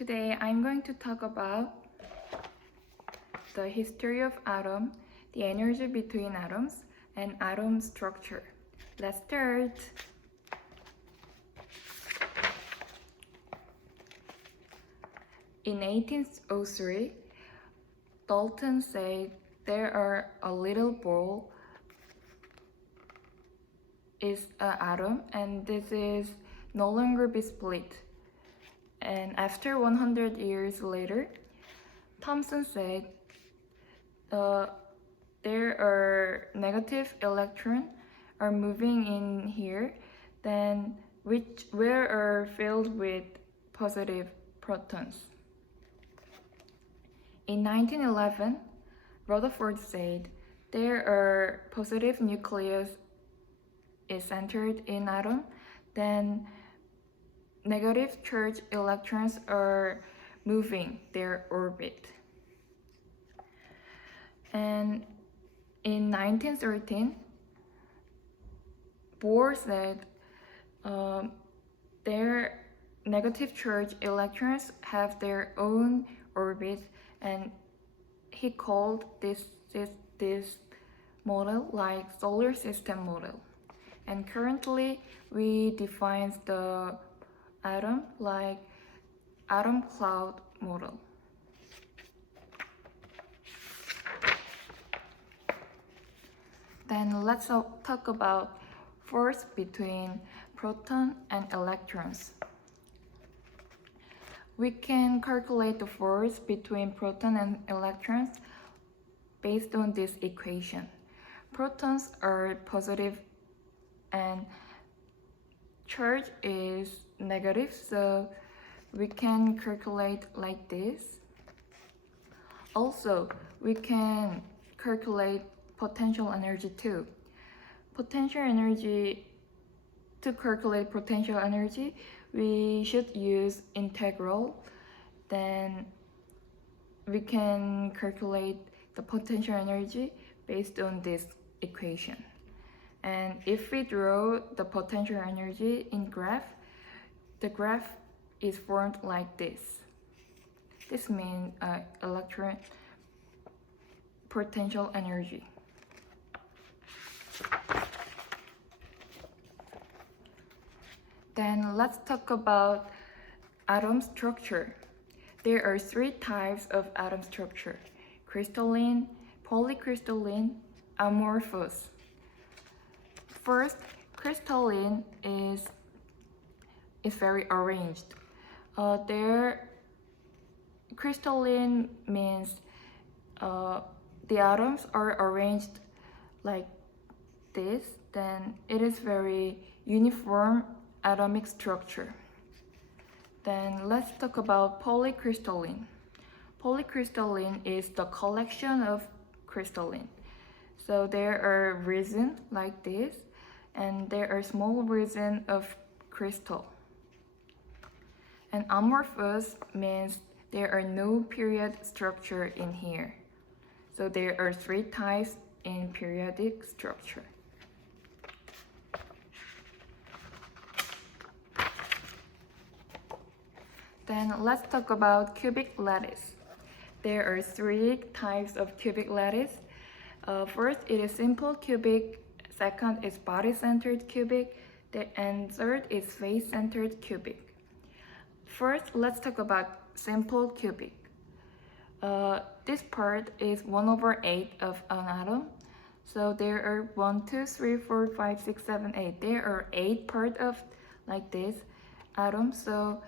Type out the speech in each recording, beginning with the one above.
Today I'm going to talk about the history of atom, the energy between atoms, and atom structure. Let's start. In 1803, Dalton said there are a little ball is an atom and this is no longer be split. And after 100 years later, Thomson said there are negative electrons are moving in here, then where are filled with positive protons. In 1911, Rutherford said there are positive nucleus is centered in atom, then negative charge electrons are moving their orbit. And in 1913, Bohr said their negative charge electrons have their own orbit, and he called this model like solar system model. And currently we define the atom like atom cloud model. Then let's talk about force between proton and electrons. We can calculate the force between proton and electrons based on this equation. Protons are positive and charge is negative, so we can calculate like this. Also, we can calculate potential energy too. To calculate potential energy, we should use integral. Then we can calculate the potential energy based on this equation. And if we draw the potential energy in graph, the graph is formed like this. This means electron potential energy. Then let's talk about atom structure. There are three types of atom structure: crystalline, polycrystalline, amorphous. First, crystalline is very arranged. Crystalline means the atoms are arranged like this, then it is very uniform atomic structure. Then let's talk about polycrystalline. Polycrystalline is the collection of crystalline. So there are resin like this, and there are small resin of crystal. And amorphous means there are no period structure in here. So there are three types in periodic structure. Then let's talk about cubic lattice. There are three types of cubic lattice. First, it is simple cubic. Second is body-centered cubic. And third is face-centered cubic. First, let's talk about simple cubic. This part is 1/8 of an atom. So there are 1, 2, 3, 4, 5, 6, 7, 8. There are 8 parts of like this atom. So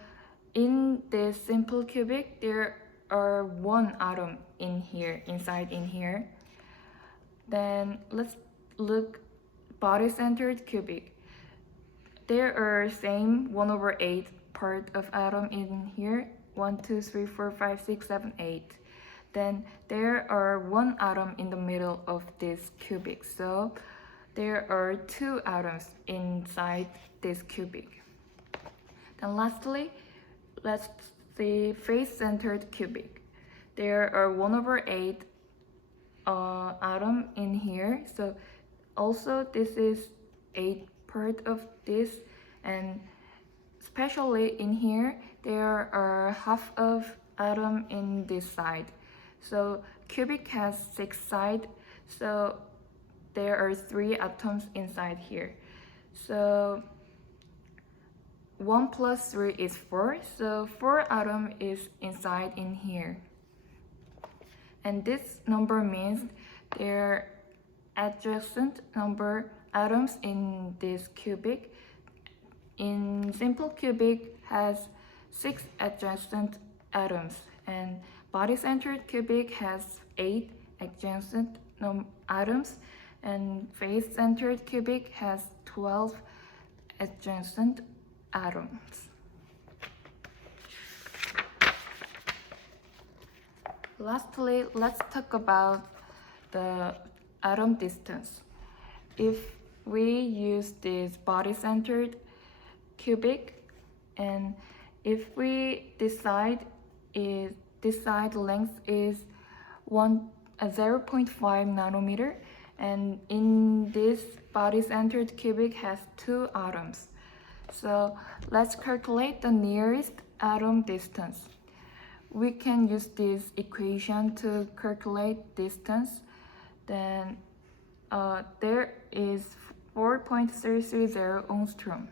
in this simple cubic, there are 1 atom inside in here. Then let's look body-centered cubic. There are same 1/8 part of atom in here. 1, 2, 3, 4, 5, 6, 7, 8. Then there are 1 atom in the middle of this cubic. So there are 2 atoms inside this cubic. Then lastly, let's see face-centered cubic. There are 1/8 atom in here. So also this is 8 part of this, and especially in here there are half of atom in this side. So cubic has 6 sides, so there are 3 atoms inside here. So 1 plus 3 is 4, so 4 atom is inside in here. And this number means there are adjacent number atoms in this cubic. In simple cubic has 6 adjacent atoms, and body-centered cubic has 8 adjacent atoms, and face-centered cubic has 12 adjacent atoms. Lastly, let's talk about the atom distance. If we use this body-centered cubic, and if we decide this side length is 0.5 nanometer, and in this body-centered cubic has 2 atoms. So let's calculate the nearest atom distance. We can use this equation to calculate distance. Then there is 4.330 angstrom.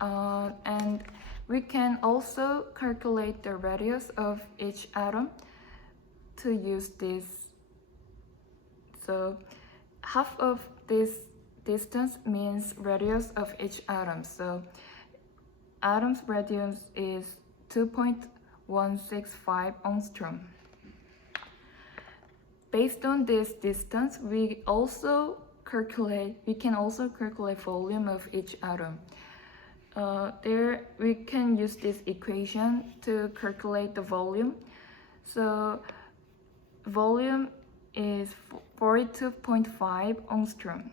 And we can also calculate the radius of each atom to use this. So half of this distance means radius of each atom. So atom's radius is 2.165 angstrom. Based on this distance, we can also calculate volume of each atom. There we can use this equation to calculate the volume. So volume is 42.5 angstrom.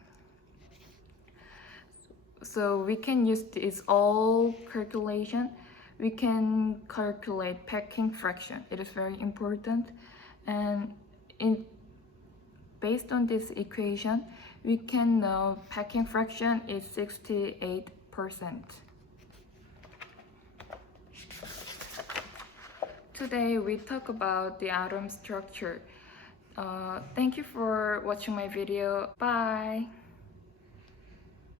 So we can use this all calculation. We can calculate packing fraction. It is very important. And based on this equation, we can know packing fraction is 68%. Today we talk about the atom structure. Thank you for watching my video. Bye!